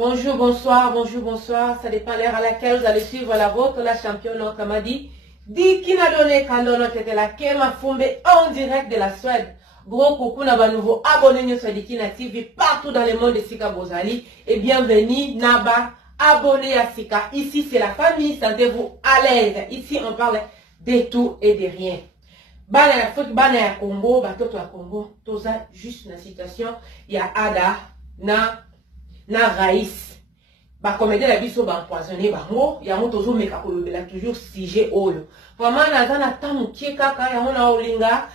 Bonjour, bonsoir. Ça dépend de l'heure à laquelle vous allez suivre la vôtre, la championne Kamadi. Dit qui n'a donné Kandono, c'était la Kema Fumbe en direct de la Suède. Gros coucou, n'a nouveau abonnez-vous sur Dikina TV partout dans le monde de Sika Bozali. Et bienvenue, Naba, abonnez à Sika. Ici, c'est la famille, sentez-vous à l'aise. Ici, on parle de tout et de rien. Bana ya foot, bana ya Congo, batoto ya Congo, toza juste une situation, il y a Ada, na Raïs. Ba comédie la biso ba empoisonné ba mo, ya mo toujours meka kolobela toujours sujet oyo. Vraiment na na tamu kaka ya mona olinga,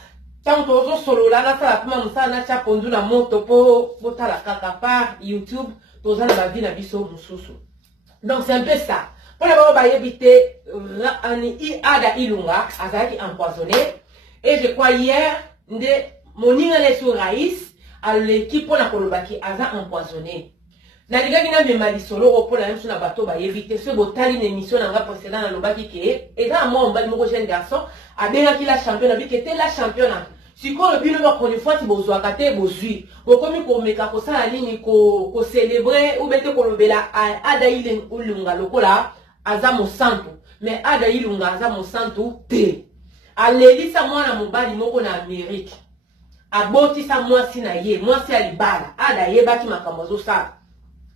tant tozo solo la na sala pima musala na cha pondu na moto po botala kaka par YouTube, toza na ba vie na biso mususu. Donc c'est un peu ça. Pour la ba yebite ani Ada Ilunga azaki empoisonné. Et je crois hier, moninga les sur Raïs, à l'équipe pour la kolobaki, aza empoisonné. Naliga gina me malisolo pour la même chose na bateau ba éviter ce botali une émission dans la précédente na lobaki ke et dans moi on va mon jeune garçon a bien qui la championne bi était la championne. Si ko le bino ba konnu fois ti bozwa kate bozui. Bo komi ko meka ko sala nini ko célébrer ou bete ko lobela Ada Ilunga lokola aza mo santo. Mais Ada Ilunga aza mo santo te. Alelisa mwana mobali moko na Amérique. Abotisa mwasi na ye, mwasi alibala. Ada yebaki makambo zo sala.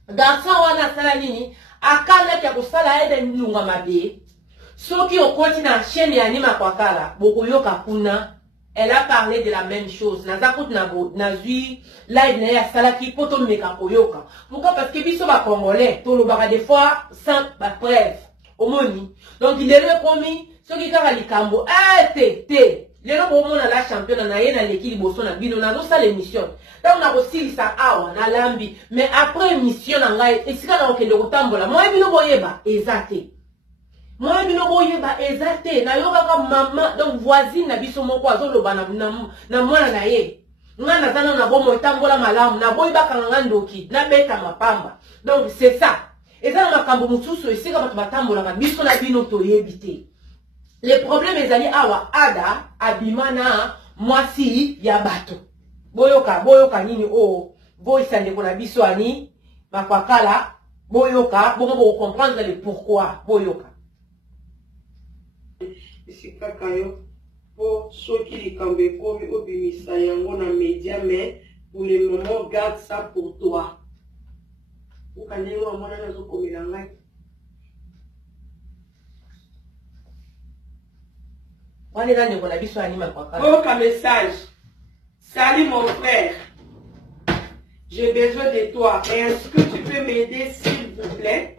Garçon wana sala nini? Akana kya kusala Ada Ilunga mabe. Soki okoti na chaîne ya Nima Kwakala, bokoyoka kuna. Elle a parlé de la même chose. Nazakut na zui live na ya sala ki poto meka koyoka. Pourquoi? Parce que biso ba congolais, to lobaka des fois sans ba preuve. Omoni. Donc il est promis ceux qui kaka likambo te lelo bomona la championne na ye na leki liboso na bino na ça l'émission donc na kosilisa awa na lambi mais après émission na ngai esika na okende kotambola moi bino boyeba ezate na yo kaka mama donc voisine na biso moko azoloba na mwana na ye nga na zana na bomo etambola malamu na boyeba kanga ndoki na beta mapamba donc c'est ça eza na makambo mususu esika bato batambola ka biso na bino toyebite. Le problème est allé awa Ada abimana mwasi ya bato. Boyoka nini o boy sande kona biso ani Makwakala boyoka bongo comprendre le pourquoi boyoka. Ici kakayo po soki likambe komi obimisa yango na média mais pour le moment garde ça pour toi. Ukanengo mona nazo komela ngai. Aucun message. Salut mon frère. J'ai besoin de toi. Est-ce que tu peux m'aider s'il vous plaît?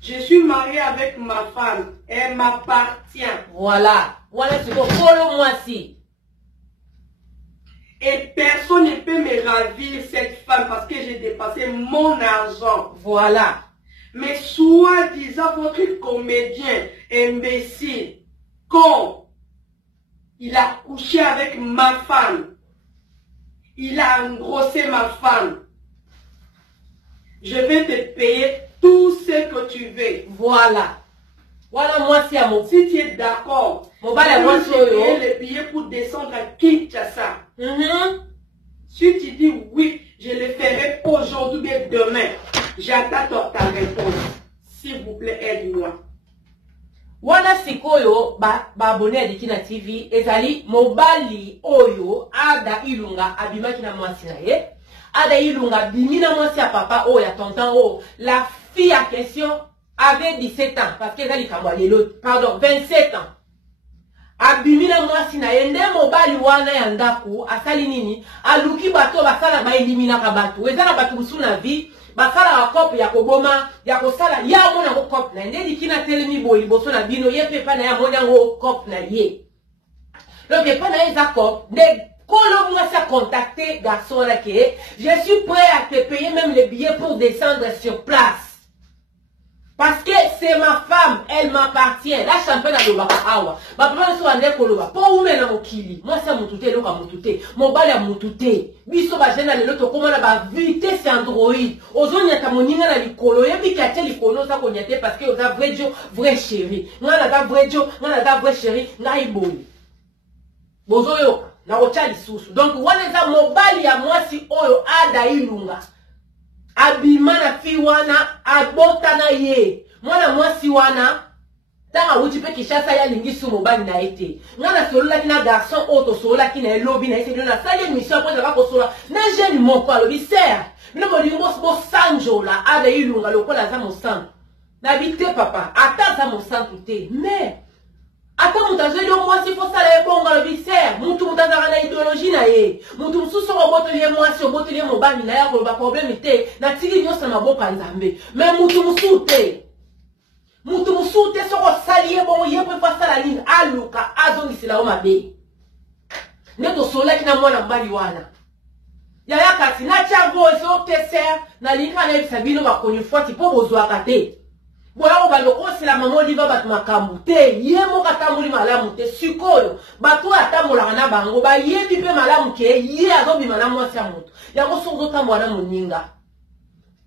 Je suis mariée avec ma femme. Elle m'appartient. Voilà. Voilà ce que follow-moi si. Et personne ne peut me ravir cette femme parce que j'ai dépassé mon argent. Voilà. Mais soi-disant votre comédien imbécile. Quand il a couché avec ma femme, il a engrossé ma femme, je vais te payer tout ce que tu veux. Voilà. Voilà moi c'est à mon. Si tu es d'accord, je vais te payer le billet pour descendre à Kinshasa. Si tu dis oui, je le ferai aujourd'hui mais demain. J'attends ta réponse. S'il vous plaît, aide-moi. Wana sikoyo ba abonné à Dikina TV ezali mobali oyo Ada Ilunga abimaki na mwasi na ye. Ada Ilunga bimina mwasi ya papa oyo ya tonton oyo. La fille à question avait 17 ans parce qu'elle a li l'autre, pardon 27 ans. Abimina mwasi na ye nde mobali wana ya ndaku asali nini aluki bato basala ba elimina ka bato ezala bato musuna vie basala wa kope ya koboma ya kosala ya mona ko kope na nde Dikina telemi bo liboso na bino ye pepa na ya mona ngo kope na ye. Donc pepa na eza kope nde kolo mwasi a contacté garçon là que je suis prêt à te payer même les billets pour descendre sur place. Parce que c'est ma femme, elle m'appartient. La championne a l'obaka awa. Ma papa so ande koloba. Po ume na mokili. Moi c'est mutute loka mutute. Mobali ya mutute. Biso ba jena lelo to komona ba vite c'est Android. Ozonya ta moninga na likolo. Yebi kate likolo sa konyate parce que oza vrai jo, vrai chéri. Ngana da vrai jo, ngana da vrai chéri. Ngai boy. Bozo yo na kocha lisusu. Donc wana za mobali ya mwasi oyo Ada Ilunga. abimana fi wana abotana ye mwana mwasi wana tanga uti pe kishasa ya lingisu mobali na ete ngana solola kina garçon auto solola kina lobby na ete na sali mission pour la kosola na jeune moko alobi ser bino bolingo bo sanjola ada ilunga lokola za mosantu na bite papa ata za mosantu te mais ata mutazo yo mwasi fo sala ebonga alobi ser mutu mutazaka na idéologie na ye mutu mususu obotoli mwasi obotoli mobali na ya ko ba problème te na tiki nyosa maboka nzambe mais mutu musu te mutu musute soko saliye bongo yepo pa sala nini aluka azongisila o mabe neto sola kina mwana mbali wana yaya kati na chago zo teser na linka na bisabino bakonyo foti po bozwa kate boya baloko sila mamo liva bat makambu te yemo katambuli malamu te sikoyo batu atambola na bango ba yebi pe malamu ke ye azobima na mwasi ya mutu yango sozo tambwana moninga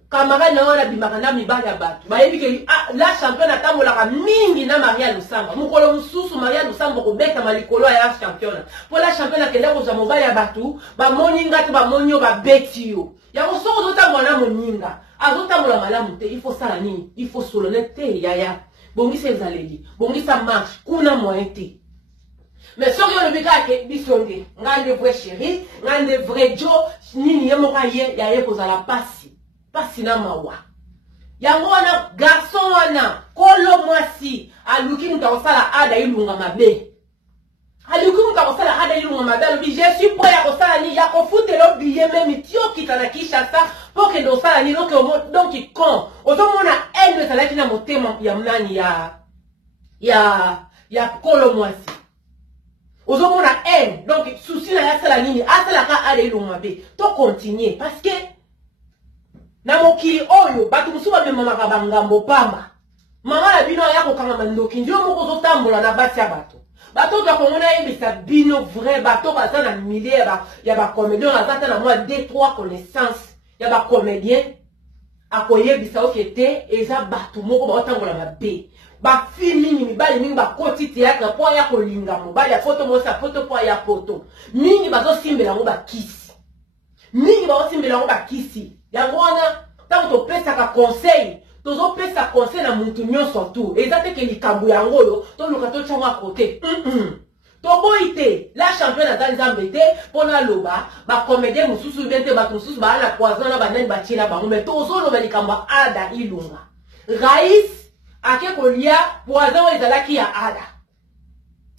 camarade na wana bimakana mibali ya batu bayebi ke la championne atambolaka mingi na Maria Lusamba mukolo mususu Maria Lusamba ko beta malikolo ya championne po la championne akenda ko za mobali ya batu ba moninga te ba monyo ba beti yo yango soko zotambola na moninga azotambola malamu te il faut sala nini il faut solennité yaya bongisa ezaleli bongisa marche kuna moyen te mais soki yo lobika ke bisonde ngande vrai chéri ngande vrai jo nini yemoka ye yaye kozala pasi pasi na mawa yango wana garçon wana kolo mwasi aluki mutakosala ada ilunga mabe aluki mutakosala ada ilunga mabe alobi je suis prêt ya kosala ni ya kofutela billet même tio kitana Kinshasa pour que dosala ni donc con ozomona endo ezalaki na motema ya mnani ya kolo mwasi ozomona en donc souci na ya sala nini asala ka ada ilunga mabe to continuer parce que na mokili oyo batu musu ba memamaka bangambo pamba mama na bino ya kokanga mandoki ndio moko zotambola na basi ya bato to komona yebisa bino vrai bato baza na milieu ya ba comédien azata na moi 2-3 connaissances ya ba comédien akoyebisa okete eza bato moko ba otambola mabe ba fille mingi mibali mingi ba koti théâtre po ya kolinga mobali ya photo mosa photo po ya photo mingi bazo simbela ngo ba kisi mingi bazo simbela ngo ba kisi yango wana tango topesaka conseil tozopesa conseil na muntu nyonso tu eza te ke likambo yango oyo toluka totyango akote toboyi te la championne aza nzambe te mpona loba bacomédien mosusu bien te bato mosusu baa na poison na banani batie na bango me tozoloba likambo ya ada ilunga rais ake kolia poison oyo ezalaki ya ada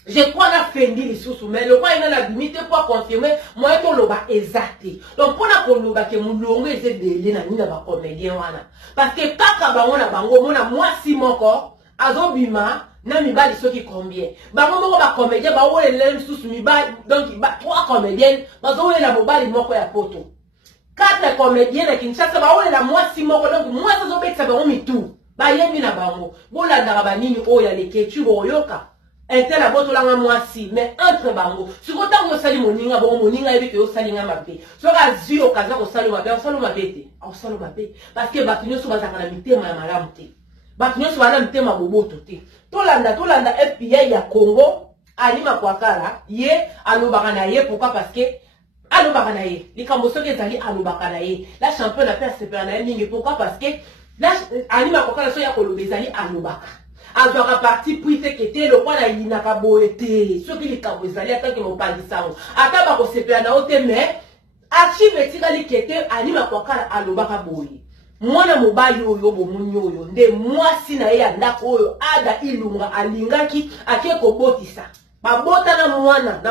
je crois na fendi lisusu mais le roi ina bimite pour confirmer moi to loba exact donc pona ko loba ke mulongo ezebele na nina ba comédien wana parce que kaka bango na bango mona mwasi moko azobima na mibali soki combien bango moko ba comédien ba wole le lisusu mibali donc ba 3 comédiens bazo wole la mobali moko ya poto 4 comédiens na Kinshasa ba wole la mwasi moko donc mwasi azobetsa bango mitu ba yembi na bango bola ndaka banini oya leketu boyoka Intel a boto langa mwasi mais entre bango sikota ko sali moninga bon moninga yebi ke o sali nga mabe soka zio kaza ko sali mabe o sali mabe te o sali mabe parce que batunyo so bazaka na mitema ya malamu te batunyo so bana mitema boboto te tolanda FBI ya Congo alima kwakala ye alobaka na ye pourquoi parce que alobaka na ye likambo soki ezali alobaka na ye la championne a fait na ye mingi pourquoi parce que la alima kwakala so ya koloba ezali alobaka azwaka parti prise kete lokwa na yinaka boye te soki likambo ezali atake mopangisango ata bakosepela na yo te mais archive etikali kete alima kwakala alobaka boye mwana mobali oyo bomoni oyo nde mwasi na ye ya ndako oyo ada ilunga alingaki ake kobotisa babota na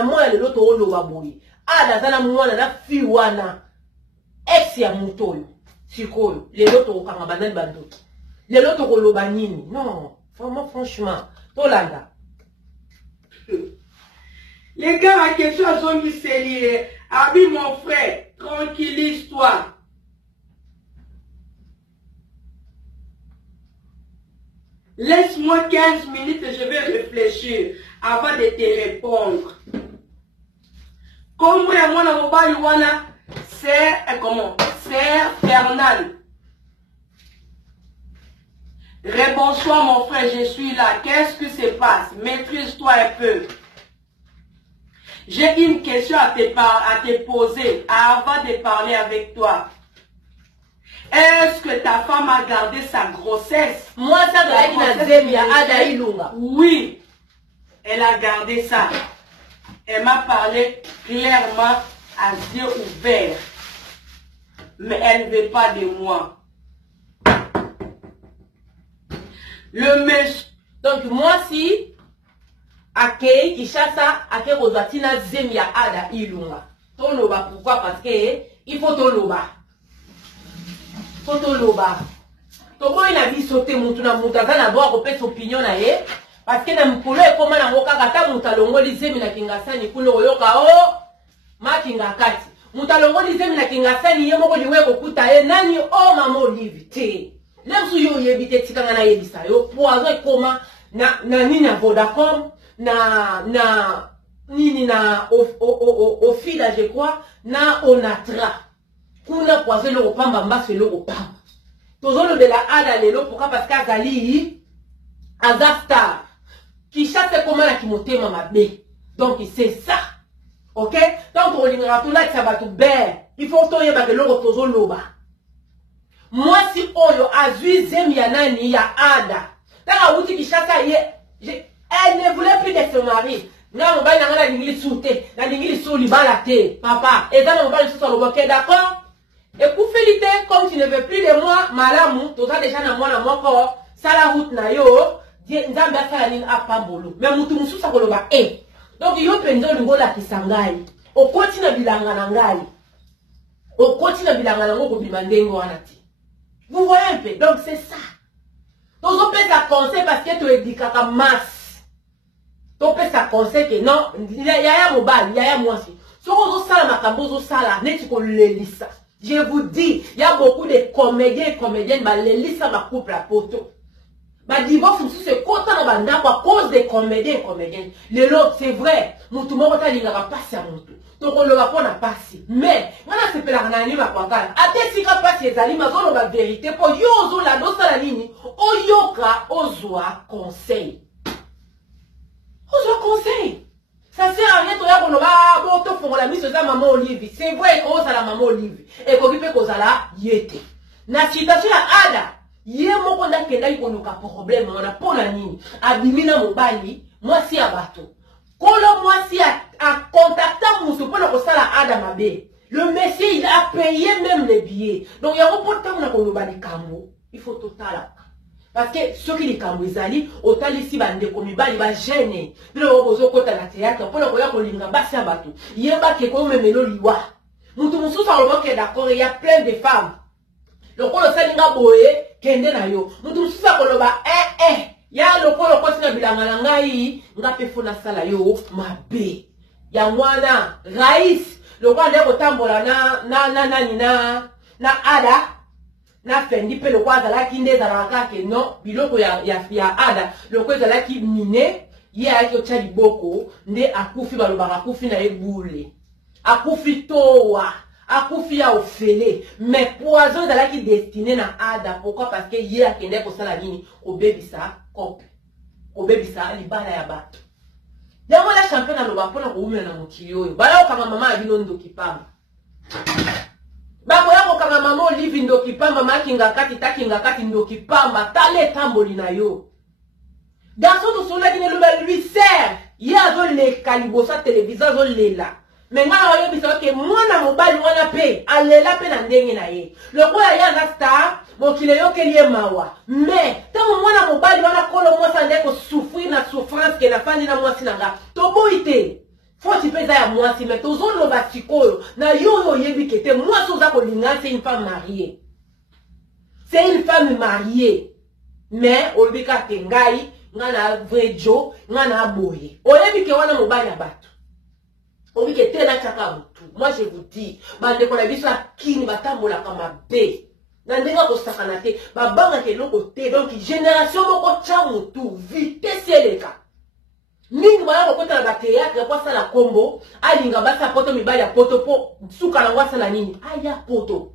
mwana lelo to oloba boye ada aza na mwana na fi wana ex ya moto oyo sikoyo lelo tokokanga banani bandoki lelo tokoloba nini non vraiment franchement tolanda les gars ma question sont mis sérieux abi mon frère tranquillise-toi. Laisse-moi 15 minutes et je vais réfléchir avant de te répondre. Comme moi, c'est comment? C'est Fernand. Rebonsoir mon frère, je suis là. Qu'est-ce qui se passe? Maîtrise-toi un peu. J'ai une question à te poser avant de parler avec toi. Est-ce que ta femme a gardé sa grossesse? Moi, ça, oui, elle a gardé ça. Elle m'a parlé clairement à yeux ouverts. Mais elle ne veut pas de moi. Le monsieur. Donc, moi, si, Akei, Kishasa, Akei, Rosatina, Zemia, Ada, Ilunga. Toloba, pourquoi? Parce que, il faut Toloba. Faut Toloba. Togo, il a dit sauter, Moutuna, Moutaza, n'a pas repéré son opinion, parce que, dans le poulet, comment on a Mokagata, Moutalongo, les Zemina, Kingasani, Kuno, Yoka, oh, Ma Kingakati. Moutalongo, les Zemina, Kingasani, Yemoko, Yueko, Kutae, Nani, oh, maman, Olivier. Même si vous évitez tikanga yebisa yo poison comment na nini na Vodacom na nini na au fil je crois na Onatra kuna poison le pamba mbase le pamba tozolo de la ada lelo pourquoi parce qu'azali azafta qui chasse comment la kimotema mabe donc c'est ça OK donc on lingera tout là ça va tout bien il faut toyer ba que le tozolo ba. Moi, si Oyo a vu Zemianani ya Ada, elle ne voulait plus de son mari. N'a mon bail n'a l'ingli souté, n'a l'ingli sous libalate, papa. Et dans mon bail sur le bokeh, d'accord? Et pour Félite, comme tu ne veux plus de moi, malamou, tout ça déjà n'a moi corps, ça la route na yo, nzamba ça la ligne à pambolo. Mais moutou moussou ça koloba eh. Donc yo penzo lungola kisangai. O continue bilanga nangai. O continue bilanga nango ko bimandengo wanati. Vous voyez un peu, donc c'est ça. Donc on peut ça conseil parce que tu es kaka masse. Donc on peut ça conseil que non, il y a mobile, il y a moi aussi. Si on sala makambozo sala, n'est-ce qu'on l'élisa. Je vous dis, il y a beaucoup de comédiens et comédiennes, bah l'élisa ma couple à poteau. Bah divorce aussi c'est content dans banda à cause des comédiens et comédiennes. Les autres c'est vrai, mon tout monde il n'a pas passé à mon tour. Donc on ne va pas passer. Mais, on a fait la nani ma kwangala. Ate si ka passer les aliments, on la vérité pour yozo la dosa la ligne. Oyoka ozwa conseil. Ozwa conseil. Ça sert à rien de dire qu'on va bon to pour la mise de maman Olivier. C'est vrai qu'on ça la maman Olivier. Et qu'on peut qu'on ça la yete. Na situation ya ada. Yé mo konda kenda ikonoka problème on a pour la nini. Abimina mobali, moi si abato. Kolo moi si a contacté Moussou pour le sala Adam Abe. Le messie il a payé même les billets. Donc il y a un peu de temps on a qu'on cambo. Il faut total. Parce que ceux qui les cambo ils allient autant ici bande comme il va gêner. Puis le reposo côté la théâtre pour le voyage qu'on linga basi abato. Il y a pas qui comme melo liwa. Moussou ça on est d'accord il y a plein de femmes. Le kolo salinga boye kende na yo. Moussou ça qu'on va ya lokolo kotina bilanga na ngai ngape fona sala yo mabe ya mwana rais lokwa ndeko tambola na ada na fendi pe lokwa zala kinde zala kake no biloko ya ada lokwa zala ki mine ye ayaki chali boko nde akufi balobaka akufi na ebule akufi towa akufi ya ofele mais poison zala ki destiné na ada pourquoi parce que ye akende ko sala nini obebisa obebisa libala ya bato yango la championne aloba mpona koumela na mokili oyo bala okanga mama abino ndoki pamba bakoya kokanga mama Olive ndoki pamba makinga kati takinga kati ndoki pamba tala etamboli na yo garçon tosolaki ne loba lui sert ye azoleka liboso ya televizio azolela me nga na wayebisa ke mwana mobali wana pe alela pe na ndenge na ye lokola ye aza star mokili eyokeli ye mawa mais ntango mwana mobali wana kolo mwasi ande kosouffrir na souffrance ke nafandi na mwasi na nga toboyi te foti mpe eza ya mwasi mais tozoloba sikoyo na yo oyo oyebi ke te mwasi oza kolinga c'est une femme mariée c'est une femme mariée mais olobi kaka ngai nga na vrai jo nga na boye oyebi ke wana mobali ya bato oyebi ke te na tiaka motu moi je vous dis bandeko na biso akini batambolaka mabe na ndenge kosakana te babangaka eloko te donc génération moko tia motu vitesse eleka mingi baya kokota na bateatre po asala kombo alinga basa poto mibali ya poto po suka nango asala nini aya poto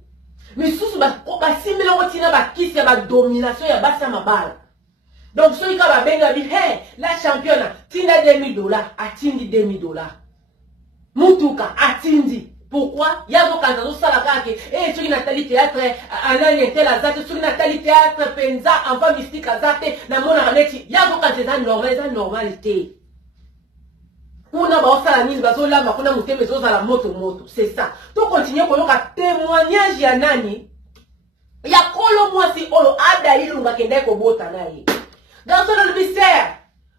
misusu basimbi nango ntina bakisi ya badomination ya basi ya mabala donc soki ka babenga bi hey la championne tinda $2000 atindi $2000 mutuka atindi Pourquoi? Il y a d'autres candidatures, ça la carte. Et sur une Nathalie théâtre, Anani tel azate, sur une Nathalie théâtre, Penza, enfant mystique azate, na mon arneti. Il y a d'autres candidatures, c'est normalité. On a pas ça la mine, bazo là, ma kona mouté, mais on a la moto. C'est ça. Tout continue pour nous témoignage ya nani. Il y a kolo moi si olo ada ilunga kende ko bota naye. Dans le mystère,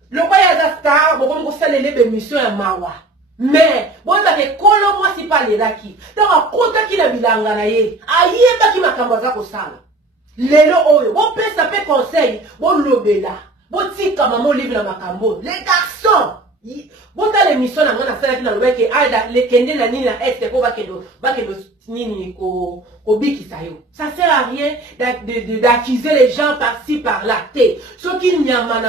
le roi ya star, bon comme ça les mission ya mawa. Mais bon ça fait kolo moi si pas les laki. Donc à kota ki na bilanga na ye. Ayeba ki makambo za ko sala. Lelo oyo, bon pesa pe conseil, bon lobela. Bon tika maman livre na makambo. Les garçons bon dans l'émission na ngana sala ki na lobeke aida le kende na nini na este ko bakendo nini ko bikisa yo. Ça sert à rien d'accuser les gens par-ci par-là. Ceux qui nyama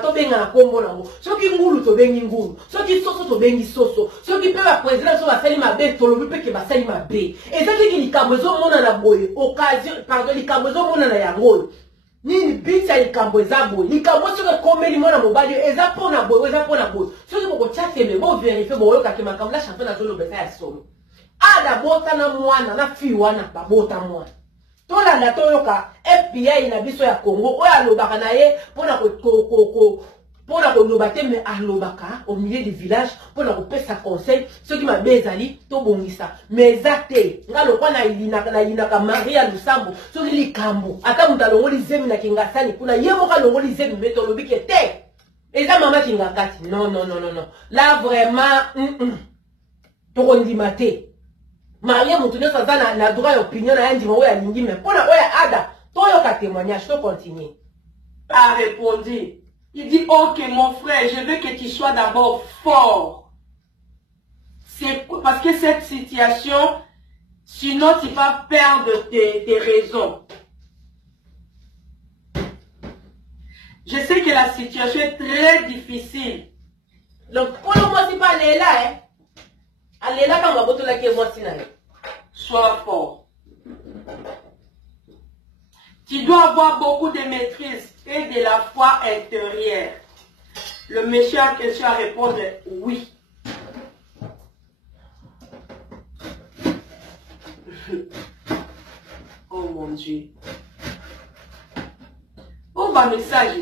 to benga na kombo nango. Ceux qui ngulu to bengi ngulu. Ceux qui soso to bengi soso. Ceux qui peuvent président so basali mabe to lobi pe ke basali mabe. Et ceux qui likambo zo mona na boye occasion pardon likambo zo mona na yango. Nini bitsa likambo eza boye. Likambo so ke komeli mona mobali eza pona boye, eza pona boye. Ceux qui ko tchate me bo vérifier bo yoka ke makambo la champion na zo lobesa ya somo. Ada bota na mwana na fi wana ba bota mwana. Tola na toyoka FBI na biso ya Congo oya lobaka na ye pona pona ko lobate me alobaka au milieu du village pona ko pesa conseil ceux qui m'a bezali to bongisa mais zate ngalo kwa na ilina ka Maria Lusambo ceux qui likambo ata mutalongo lizemi na kingasani kuna yemo ka longo lizemi meto lobike te eza mama kingakati non là vraiment to ndimate Maria Moutoune Sazana na droit d'opinion na yandi mawe ya lingi mais pona oya ada toyo ka témoignage to continue. A répondu. Il dit OK mon frère, je veux que tu sois d'abord fort. C'est parce que cette situation sinon tu vas perdre tes raisons. Je sais que la situation est très difficile. Donc quand moi c'est pas là allez là quand on va botter la que moi sinon. Sois fort. Tu dois avoir beaucoup de maîtrise et de la foi intérieure. Le monsieur a question à répondre oui. Oh mon Dieu. Oh, ma message.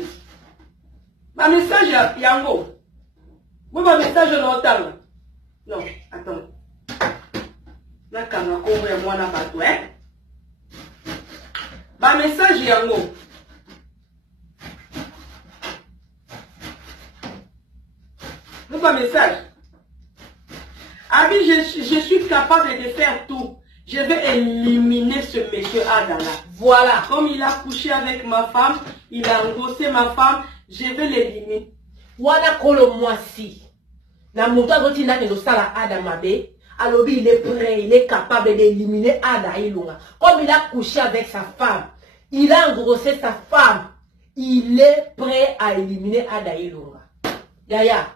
Ma message, Yango. Oui, ma message, l'automne. Non, attends. Nakanga kombo ya mwana bato, Ba message yango. Nous pas message. Abi, je suis capable de faire tout. Je vais éliminer ce monsieur Adala. Voilà. Comme il a couché avec ma femme, il a engrossé ma femme, je vais l'éliminer. Wana kolo mwasi. Na muta goti na kendo sala Adamabe. Alors il est prêt, il est capable d'éliminer Ada Ilunga. Comme il a couché avec sa femme, il a engrossé sa femme, il est prêt à éliminer Ada Ilunga. Yaya,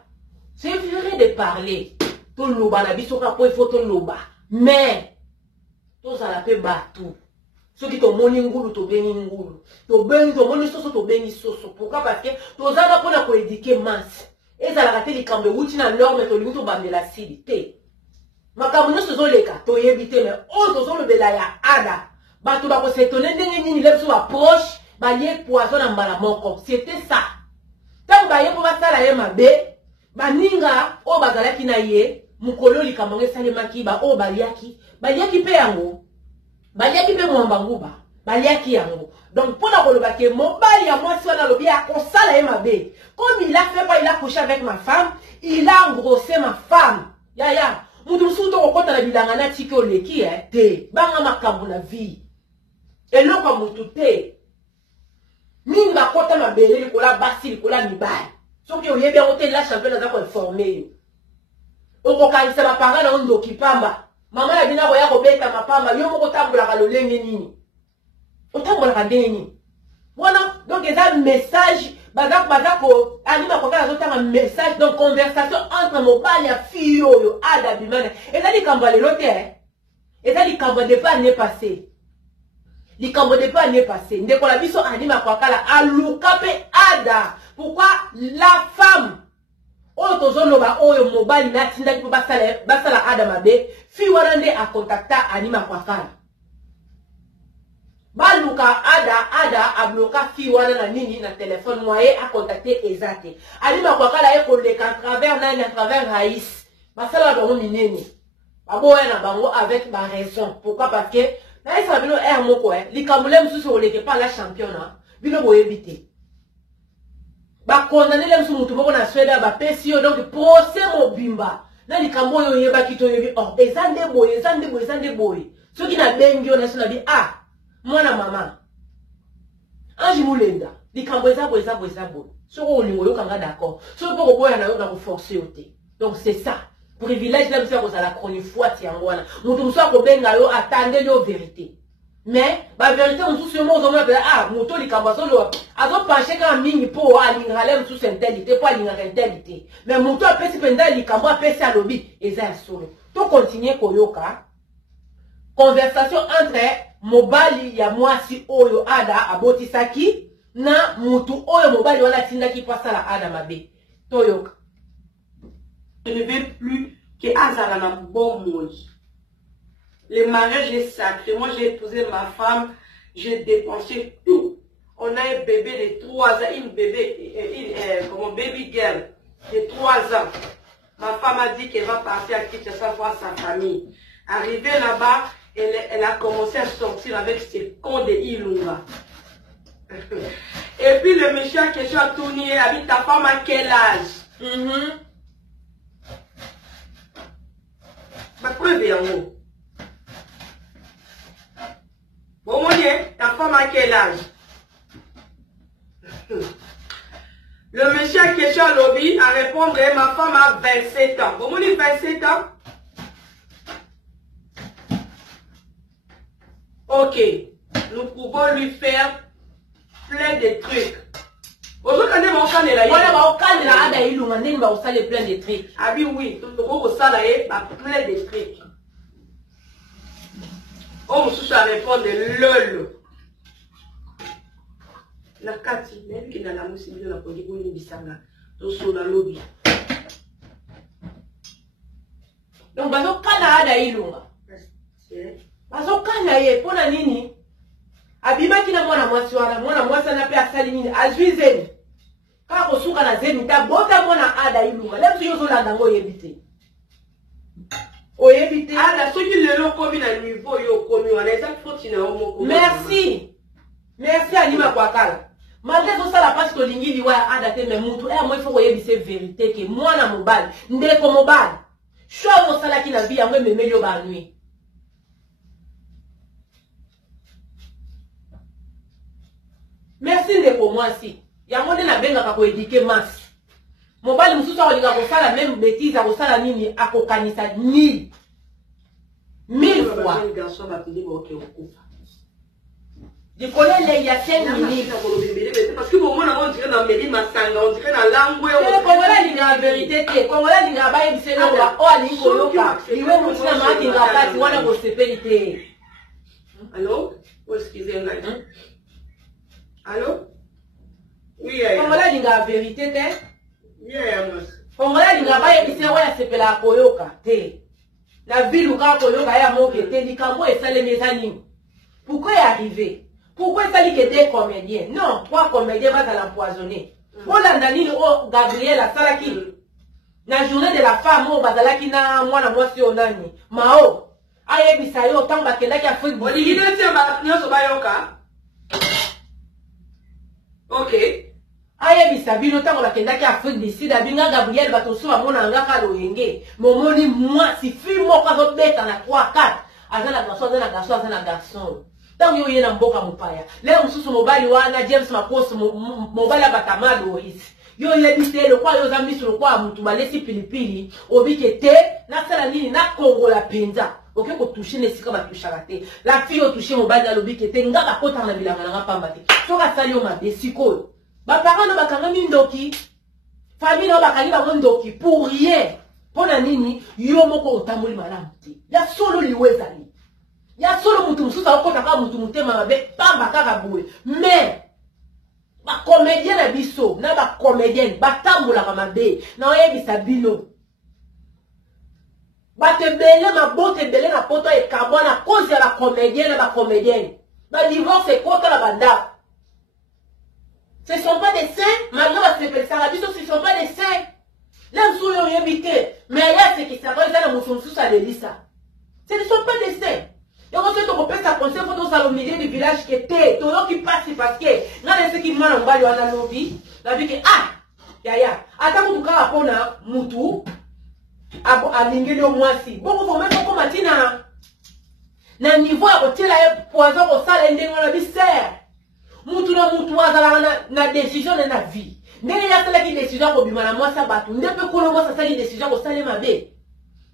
c'est vrai de parler. Tout loba, la bisoka po il faut tout loba. Mais, tout ça la peut battre. Ceux qui t'ont moni ngulu, t'ont béni ngulu. T'ont moni soso, t'ont béni soso. Pourquoi? Parce que t'ont zana pour na éduquer masse. Et ça la raté les camps de outil na norme, t'ont limite au bande de la silité. Makamuno sozo leka to yebite mais o sozo le belaya ada ba to ba ko s'étonner ndenge nini le so approche ba lié poison na mbala moko c'était ça tant ba ye po ba sala ye mabe ba ninga o bazalaki na ye mukolo likambo salemaki ba o baliaki pe yango baliaki pe mwamba nguba baliaki yango donc pour la koloba ke mobali ya moi si on a lobi a ko sala ye mabe comme il a fait pas il a couché avec ma femme il a engrossé ma femme ya Mudusu to okota na bilanga na tiki oleki te banga makambo na vie eloko mutu te mingi bakota mabele likola basi likola mibali soki oyebi yango te la champion aza koinforme yo okokanisa bapanga na ondoki pamba mama na bina koya kobeta mapamba yo moko otambolaka lolenge nini otambolaka ndenge nini wana donc eza message bazako anima kokala zotanga message donc conversation entre mobali ya fille oyo ada bimana eza likambo lelo te eza likambo de pas ne passé likambo de pas ne passé ndeko la biso anima kokala aluka pe ada pourquoi la femme Otozoloba oyo mobali na tinda ki basala Adama be fi warande a contacta Anima Kwakala. Baluka ada abloka fi wana na nini na téléphone moyen a contacter Ezate. Anima Kwakala e ko le à travers Raïs. Basala ba minene. Baboya na bango avec ba raison. Pourquoi? Parce que na isa bino moko likamule msusu oleke pas la championnat. Bino boyebite. Ba condamner les mutu moko na Suède ba pesio donc procès mobimba. Na likambo yo yeba kito yebi oh ezande boy. Ceux qui na bengi on na bi mwana mama. Anji mulenda. Likambo eza boy. So olingo yo kanga d'accord. So poko boya na yo na ko forcer ote. Donc c'est ça. Privilège là monsieur kozala chronique fois ti ngwana. Mutu muso ko benga yo attendez yo vérité. Mais la vérité on sous ce mot on appelle moto likambo so lo azo pencher quand mingi po alinga lem sous intelligité po alinga intelligité. Mais moto apesi penda likambo apesi alobi eza solo. To continuer koyoka. Conversation entre mobali ya mwasi oyo ada abotisaki na mutu oyo mobali wana tindaki pasa la ada mabe. Toyoka. Je ne veux plus que Azara na bon monde. Le mariage est sacré. Moi, j'ai épousé ma femme. J'ai dépensé tout. On a un bébé de 3 ans. Une baby girl de 3 ans. Ma femme a dit qu'elle va partir à Kinshasa voir sa famille. Arrivée là-bas, elle a commencé à sortir avec ses cons de Ilunga. Et puis le méchant qui a tourné, a dit ta femme à quel âge? Ma preuve est en haut. Bon, mon Dieu, ta femme à quel âge? Le monsieur a question à lobby à répondre, ma femme a 27 ans. Bon, mon Dieu, 27 ans? Ok, nous pouvons lui faire plein de trucs. Aujourd'hui, quand on s'en est là, plein de trucs. Ah oui, on s'en est plein de trucs. On se répondre lol. La Kati, même qui dans la musique de la police, on est bisanga. Donc, sur la lobby. Donc, bazo kana ada ilunga. Bazo kana ye, pona nini? Abima kina mwana mwasi na pe asali nini? Azwizeni. Kaka kosuka na zeni, ta bota mwana ada ilunga. Lemsu yozo la dango yebite. Oyebite. Ada, ceux qui le komi na niveau yo komi, wana eza foti na homo komi. Merci. Merci Anima Kwakala. Malgré tout ça, la passe que l'ingi liwa ada te me mutu, moi il faut oyebise vérité que moi na mobile, ndeko mobile. Choa mo sala ki na vie, moi me meyo ba nuit. Merci ndeko moi si. Ya mone na benga ka ko éduquer mas. Mobile mususu olinga ko sala même bêtise a ko sala nini akokanisa ni 1000 fois. Je connais les Yassine minutes. Parce que mon monde on dirait dans Méline Masanga, on dirait dans Langwe. Le Congolais dit la vérité, le Congolais dit la baille c'est là o ali koloka. Iwe mutina maki ngapati wana ko sepelite. Allô? Excusez-moi. Allô? Oui, Congolais dit la vérité te. Oui, Congolais dit la baille c'est wa sepela koyoka te. La ville ka koyoka ya moke te likambo esale mezani. Pourquoi est arrivé? Pourquoi ça dit que t'es comédien? Non, 3 comédiens vont l'empoisonner. Pour l'année, Gabriel a salaki. La journée de la femme, au bazalaki na moi na moi si onani. Mao. Aye bisayo tant ba kenda ki Afrique. On dit qu'il est ba nyoso ba yoka. OK. Aye bisabino tant ba kenda ki Afrique d'ici dabinga Gabriel ba toso ba mona ngaka loyenge. Momoni moi si fille mo ka zo beta na 3 4. Azana garçon. Tant yo yena mboka mupaya. Leo msusu mobali wana James Makoso mobali abatama Loris. Yo yebite le kwa yo zambi sur kwa mutu balesi pilipili obike te na sala nini na Congo la penza. OK ko toucher nesika ba touchaka te. La fille o toucher mobali na lobike te nga ba kota na bilanga na pamba te. So ka sali yo mabe siko. Ba parents no bakanga mindoki. Famille no bakali ba ndoki pour rien. Pona nini yo moko otamuli malamu te. Ya solo liwezali. Ya solo mutu mususa okota ka mutu mutema mabe pamba kaka boye. Mais Ba comédien na biso, na ba comédienne, ba tambola kamabe, na oyebisa bino. Ba te belé ma bote belé na poto e carbone à cause de la comédienne na ba comédienne. Ba divorce e kota la banda. Ce ne sont pas des saints, malgré va se faire ça, ce ne sont pas des saints. Là, vous avez évité, mais il y a ce qui s'appelle ça, la mousson sous sa lélissa. Ce ne sont pas des saints. Et on sait qu'on peut s'approcher pour au milieu du village qui était, tout le monde qui passe parce que, là, ceux qui m'ont envoyé dans la vie, la vie que, ah, yaya, attends, vous cas, on a moutou, à l'ingénieur au moins si. Bon, vous mettez comme matina, na niveau à côté là, poison au sale, et on a dit, serre. Moutou na décision de la vie. Ndenge ya sala ki décision ko bima na mwasa batu. Ndepe kolo mwasa sala ki décision ko sala mabe.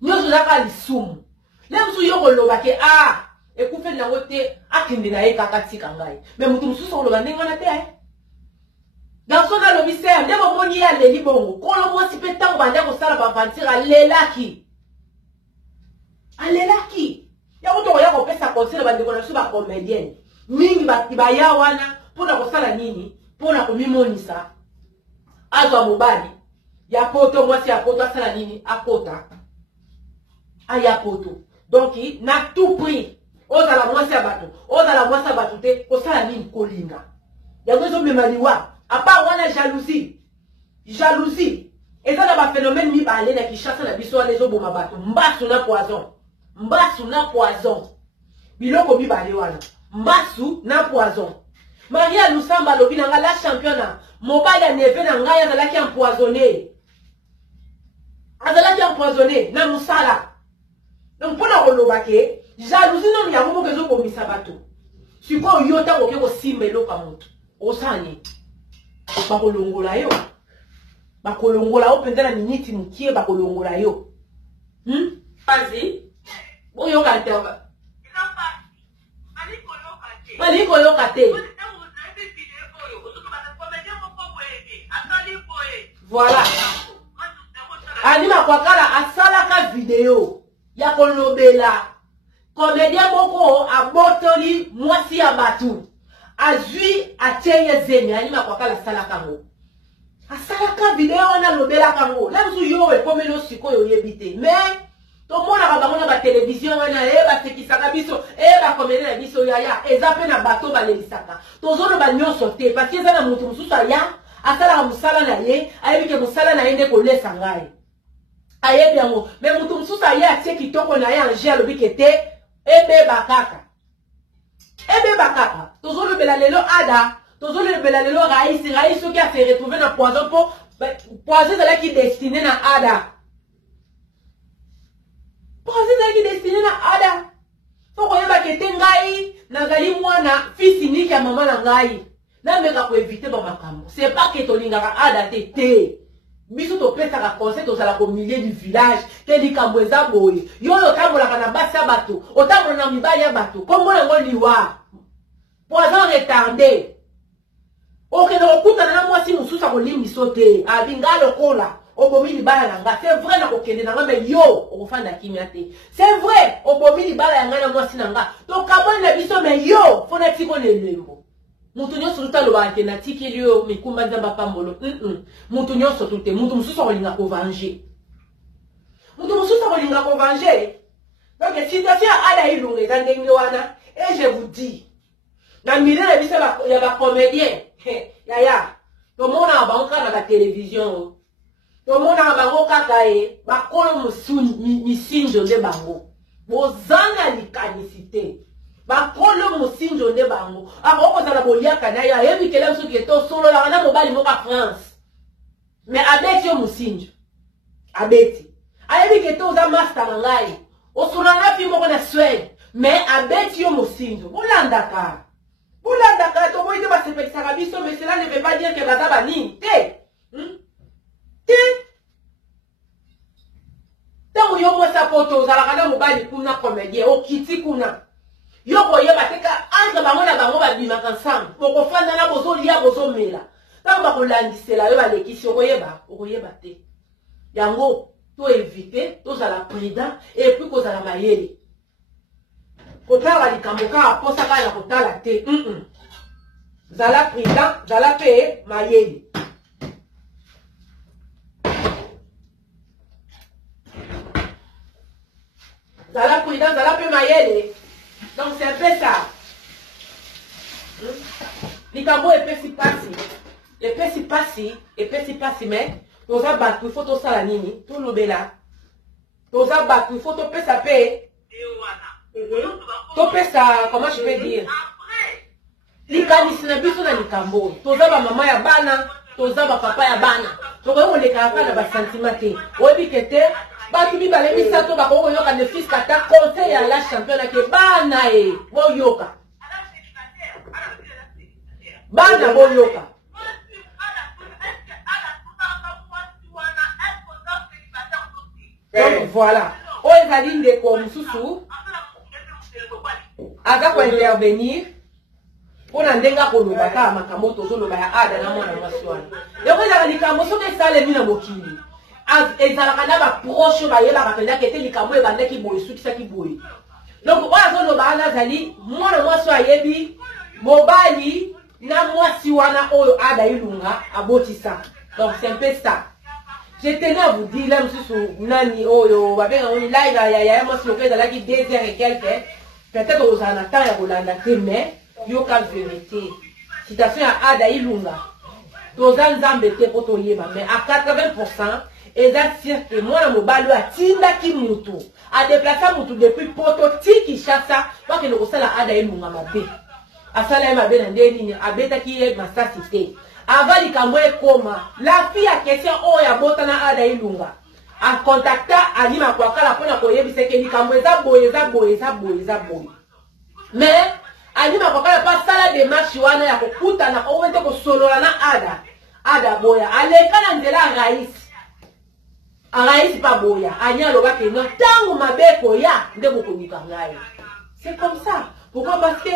Nyoso zaka lisumu. Lem su yo ko loba ke ah ekufe na wote akindi na ye kakati kangai. Mais mutu mususu ko loba ndenge na te eh. Garçon na lobi se ndeko moni ya leli bongo. Kolo mwasi pe tango banda ko sala ba vantira lelaki. Alelaki. Ya ko ya ko pesa conseil ba ndeko na su ba comédienne. Mingi ba ya wana pona ko sala nini? Pona ko mimonisa. Azwa mobali ya poto mwasi ya poto asala nini akota aya poto donc na tout prix ozala mwasi ya bato ozala mwasi ya bato te osala nini kolinga yango ezomema liwa apa wana jalousie eza na baphénomène mibale na Kinshasa na biso wana ezoboma bato mbasu na poison biloko mibale wana mbasu na poison. Maria Lusamba lobi nanga la championnat. Mobile neve na ngai azalaki empoisonné. Azalaki empoisonné na musala. Donc pona koloba ke jalousie non ya mo kezo komisa bato. Siko yota ko ke ko simbelo ka mutu. Osani. Ba kolongola yo. Ba kolongola o pendela miniti mukie ba kolongola yo. Vas-y. Boyo ka teva. Maliko yo kate. Voilà. Anima kwa kala asalaka video ya kolobela. Comédien moko abotoli mwasi ya batu. Azui ateye zemi anima kwa kala salaka ngo. Asalaka video wana lobela kango. La msu yo e komelo sikoyo yebite. Mais to mona ka bango na ba télévision wana ba tekisaka biso ba comédien na biso yaya ezape na bato ba lelisaka. Tozono ba nyonso te parce que eza na mutu mususu ya asala musala na ye ayebi ke musala na yende ko lesa ngai ayebi yango mais mutu mususu ya atie kitoko na ye anje alobi kete ebe bakaka tozolo bela lelo ada tozolo bela lelo raisi soki a se retrouver na poison po poison zala ki destiné na ada poison zala ki destiné na ada foko yeba kete ngai nazali mwana fils unique ya mama na ngai. Na meka ko éviter ba makambo. C'est pas que to lingaka ada tete. Biso to pesa ka conseil to sala ko milieu du village, te likambo eza boye. Yo tambola kana basa bato, otambola na mibali ya bato. Kombo na ngo liwa. Poison retardé. Oke no okuta na mwasi mususa ko limbiso te. Abingalo kola. Obomi libala na nga. C'est vrai na ko kende na nga mais yo okofanda kimia te. C'est vrai obomi libala ya nga na mwasi na nga. To kabona na biso mais yo fona tiko ne lembo. Mutu nyonso tuta loba ake na tiki liyo mikumba nzamba pambolo. Mutu nyonso tute. Mutu mususu kolinga ko venger. Donc situation ada ilunga eza ndenge wana. Et je vous dis, na milieu na biso ya ba comédien. Yaya. To mona banka na la télévision. To mona bango kaka ba kolo musuni misinjo nde bango. Bozanga likanisite. Bakolo musinjo nde bango akoko zala boliaka na ya yebi kele mso keto solo la na mobali moka France mais abeti yo musinjo abeti ayebi keto za master ngai osura na fi moko na Suède mais abeti yo musinjo bolandaka to boite ba sepekisa biso mais cela ne veut pas dire que baza bani te tango yo mo sapoto zala kana mobali kuna comédien okiti kuna. Yoko yeba teka entre bango na bango babimaka ensemble. Boko fanda na bozo lia bozo mela. Tamba kolandisela yo balekisi okoyeba te. Yango to éviter, to zala prudent et puis ko zala mayele. Ko tala likambo ka aposa ka ya kotala te. zala président zala pe mayeli. Zala président zala pe mayeli. Donc c'est un peu ça. Likambo epesi pasi. Epesi pasi mais toza batu faut to sala nini to lobela. Toza batu faut to pesa pe. To pesa comment je peux dire? Likanisi na biso na likambo. Toza ba mama ya bana, toza ba papa ya bana. Toko mo lekaka na ba sentiment te. Oyebi kete batu bi bale bisato ba ko yoka ne fils kata conseil ya la champion ke bana e bo yoka. Bana bo yoka. Donc voilà. Oyezali ndeko mususu aza ko intervenir pona ndenga ko loba ka makambo tozo loba ya ada na mwana mwasi wana. Yoko ezala likambo soki esale mina mokili. Ezalaka na ba proche ba yeba kapenda kete likambo ebandaki boye sukisaki boye. Donc oya zo loba ana zali mwana mwasi ayebi mobali na mwasi wana oyo ada ilunga abotisa. Donc c'est un peu ça. Je tenais à vous dire là monsieur nani oyo babenga oni live ya mwasi loke ezalaki 2 heures et quelques. Peut-être aux anatans ya kolanda te mais yoka vérité. Citation ya ada ilunga. Toza nzambe te poto yeba mais à 80% eza sûr que mwana mobali atindaki mutu a déplacer mutu depuis poto tiki chassa parce que le kosala ada ilunga mabe. Asala ya mabe na ndeni abetaki ye masasi te. Avant likambo ekoma la fille a question oya botana ada ilunga. A contacta alima kwa kala pona koyebisa ke likambo eza boye. Mais alima kwa kala pas sala démarche wana ya kokuta na owete ko solola na ada boya aleka na nzela rais pa boya anya loba ke no tangu mabeko ya ndeko konika ngai. C'est comme ça. Pourquoi? Parce que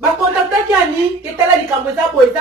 ba contactaki ani ketala likambo eza boye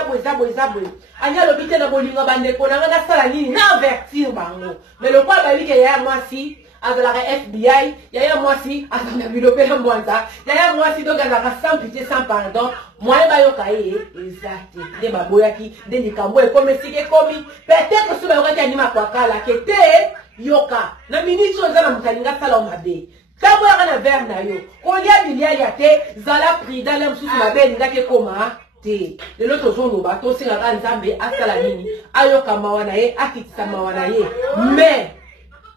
anya lobite na bolinga bandeko na nga sala nini na avertir bango. Mais le quoi ba wi ke ya mwasi azalaka FBI, yaya mwasi azana bilopela mwanza, yaya mwasi donc azalaka sans pitié sans pardon. Moi ba yoka ye exact de baboyaki de likambo e comme sike komi peut-être que soba yoka anima kwa kala kete yoka na minute on zana mutalinga sala mabe. Tabo ya na verre na yo. Kolia bilia ya te zala prida la msusu mabe ngake koma te. Lelo tozono ba to singa ka nzambe asala nini ayoka mawana ye akitisa mawana ye. Mais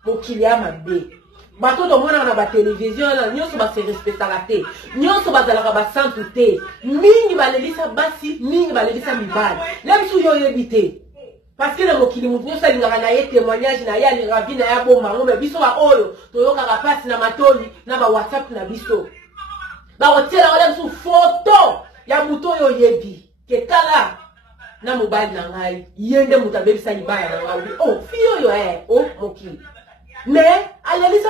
mokili ya mabe. Bato to mona na ba télévision na nyoso ba se respectaka te. Nyoso bazalaka ba santu te. Mingi balelisa basi, mingi balelisa mibali. Lemsu yo yebite. Parce que le mokili mutu salingaka na ye témoignage na ya lirabi na ya bomba ngombe biso ba oyo toyoka ka passe na matoli na ba WhatsApp na biso. Ba otela wala msu photo ya mutu oyo yebi. Ke kala na mobali na ngai yende mutabebisa libaya na ngai. Oh, fiyo yo oh mokili. Mais alelisa